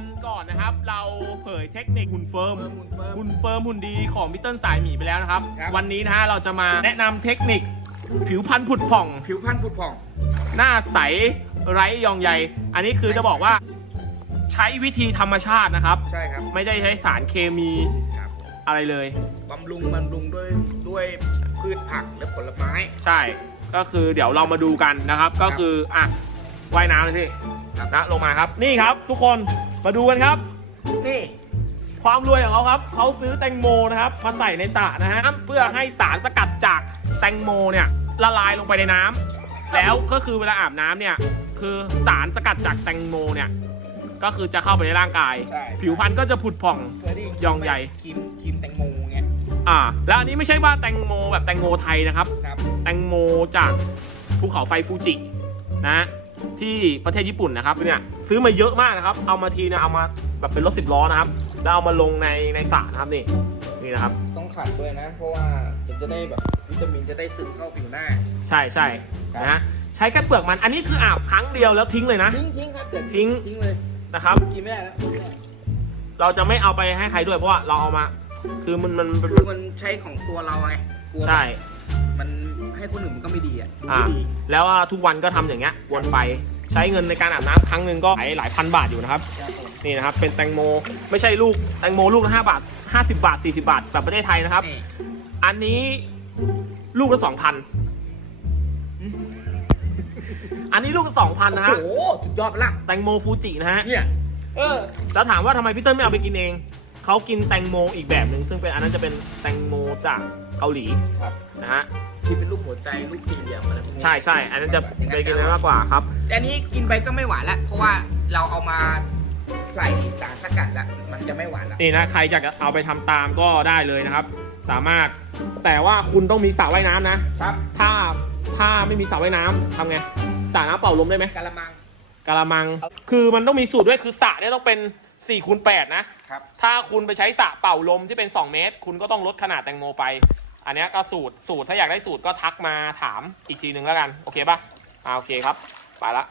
วันก่อนนะครับ เราเผยเทคนิคหุ่นเฟิร์มหุ่นเฟิร์มหุ่นเฟิร์มหุ่นดีของพิเติ้ลสายหมีไปแล้วนะครับ ครับ วันนี้นะฮะเราจะมาแนะนำเทคนิค ผิวพรรณผุดผ่อง ผิวพรรณผุดผ่อง หน้าใสไร้ยองใย อันนี้คือจะบอกว่าใช้วิธีธรรมชาตินะครับ ใช่ครับไม่ได้ใช้สารเคมีครับอะไรเลย บำรุงบำรุงด้วยด้วยพืชผักและผลไม้ ใช่ ก็คือเดี๋ยวเรามาดูกันนะครับ ก็คืออะว่ายน้ำเลยพี่ครับ นะลงมาครับ นี่ครับทุกคน มาดูกันครับ นี่ ความรวยของเขาครับ เขาซื้อแตงโมนะครับ มาใส่ในสระนะฮะเพื่อให้สารสกัดจากแตงโมเนี่ยละลายลงไปในน้ำแล้วก็คือเวลาอาบน้ำเนี่ย คือสารสกัดจากแตงโมเนี่ย ก็คือจะเข้าไปในร่างกาย ใช่ ผิวพรรณก็จะผุดผ่อง เคยได้นยองใหญ่ ครีมครีมแตงโมเงี้ยอ่า แล้วอันนี้ไม่ใช่ว่าแตงโมแบบแตงโมไทยนะครับ ครับ แตงโมจากภูเขาไฟฟูจินะ ที่ประเทศญี่ปุ่นนะครับเนี่ยซื้อมาเยอะมากนะครับ เอามาทีเนี่ยเอามาแบบเป็นรถสิบล้อนะครับ แล้วเอามาลงในในสระนะครับนี่นี่นะครับ ต้องขัดด้วยนะ เพราะว่ามันจะได้แบบวิตามินจะได้ซึมเข้าผิวหน้า ใช่ใช่นะฮะใช้แค่เปลือกมันอันนี้คืออาบครั้งเดียวแล้วทิ้งเลยนะ ทิ้งทิ้งครับเดี๋ยวทิ้งทิ้งเลยนะครับกินไม่ได้แล้วเราจะไม่เอาไปให้ใครด้วยเพราะว่าเราเอามา คือมันมันมันคือมันใช้ของตัวเราไงกลัวใช่มัน ให้คนอื่นมันก็ไม่ดีอะดูอ่าไม่ดี แล้วว่าทุกวันก็ทำอย่างเงี้ยวนไปใช้เงินในการอาบน้ำครั้งหนึ่งก็หลายหลายพันบาทอยู่นะครับครับผมนี่นะครับเป็นแตงโมไม่ใช่ลูกแตงโมลูกละห้าบาทห้าสิบาทสี่สิบาทแบบประเทศไทยนะครับ นี่อันนี้ลูกละสองพันอันนี้ลูกละสองพันนะฮะโอ้โหสุดยอดไปละแตงโมฟูจินะฮะเนี่ยเออแล้วถามว่าทำไมพี่เติ้ลไม่เอาไปกินเอง เขากินแตงโมอีกแบบหนึ่งซึ่งเป็นอันนั้นจะเป็นแตงโมจากเกาหลีครับนะฮะที่เป็นรูปหัวใจรูปสี่เหลี่ยมอะไรพวกนี้ใช่ใช่อันนั้นจะไปกินมากกว่าครับแต่อันนี้กินไปก็ไม่หวานแล้วเพราะว่าเราเอามาใส่สารสกัดแล้วมันจะไม่หวานแล้วนี่นะใครอยากจะเอาไปทำตามก็ได้เลยนะครับ สามารถแต่ว่าคุณต้องมีสระว่ายน้ำนะครับถ้าถ้าไม่มีสระว่ายน้ำทำไงสระน้ำเป่าลมได้ไหมกะละมัง กะละมัง คือมันต้องมีสูตรด้วยคือสระเนี่ยต้องเป็น 4คูณ8นะครับ ถ้าคุณไปใช้สระเป่าลมที่เป็น 2 เมตร คุณก็ต้องลดขนาดแตงโมไป อันเนี้ยก็สูตรสูตรถ้าอยากได้สูตรก็ทักมาถามอีกทีหนึ่งแล้วกัน โอเคปะอ่าโอเคครับ ไปละ